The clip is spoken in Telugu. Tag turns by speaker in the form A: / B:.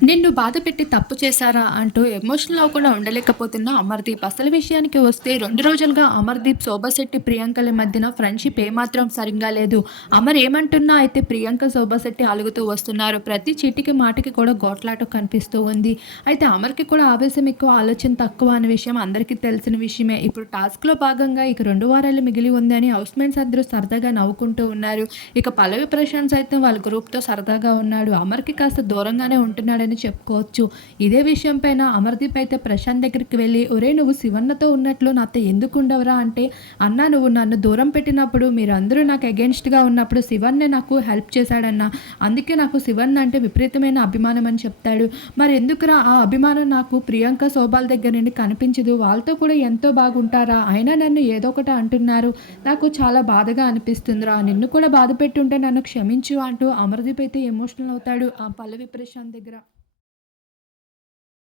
A: నిన్ను బాధ పెట్టి తప్పు చేశారా అంటూ ఎమోషనల్ అవ్వకుండా ఉండలేకపోతున్న అమర్దీప్. అసలు విషయానికి వస్తే రెండు రోజులుగా అమర్దీప్ శోభాశెట్టి ప్రియాంకల మధ్యన ఫ్రెండ్షిప్ ఏమాత్రం సరిగ్గా లేదు. అమర్ ఏమంటున్నా అయితే ప్రియాంక శోభాశెట్టి అలుగుతూ వస్తున్నారు. ప్రతి చీటికి మాటకి కూడా గోట్లాట కనిపిస్తూ ఉంది. అయితే అమర్కి కూడా ఆవేశం ఎక్కువ ఆలోచన తక్కువ అనే విషయం అందరికీ తెలిసిన విషయమే. ఇప్పుడు టాస్క్లో భాగంగా ఇక రెండు వారాలు మిగిలి ఉందని హౌస్ మేట్స్ అందరూ సరదాగా నవ్వుకుంటూ ఉన్నారు. ఇక పల్లవి ప్రశాంత్ సైతం వాళ్ళ గ్రూప్తో సరదాగా ఉన్నాడు. అమర్కి కాస్త దూరంగానే ఉంటున్నాడు ఉంటున్నాడని చెప్పుకోవచ్చు. ఇదే విషయంపైన అమర్దీప్ అయితే ప్రశాంత్ దగ్గరికి వెళ్ళి ఒరే నువ్వు శివన్నతో ఉన్నట్లు నాతో ఎందుకు ఉండవరా? అంటే అన్నా నువ్వు నన్ను దూరం పెట్టినప్పుడు మీరందరూ నాకు అగెన్స్ట్గా ఉన్నప్పుడు శివన్నే నాకు హెల్ప్ చేశాడన్న. అందుకే నాకు శివన్ అంటే విపరీతమైన అభిమానం అని చెప్తాడు. మరి ఎందుకురా ఆ అభిమానం నాకు ప్రియాంక శోభాల దగ్గర నుండి కనిపించదు? వాళ్ళతో కూడా ఎంతో బాగుంటారా? అయినా నన్ను ఏదో ఒకటి అంటున్నారు. నాకు చాలా బాధగా అనిపిస్తుందిరా. నిన్ను కూడా బాధ పెట్టుంటే నన్ను క్షమించు అంటూ అమర్దీప్ అయితే ఎమోషనల్ అవుతాడు. ఆ పల్లవి ప్రశాంత్ దగ్గర.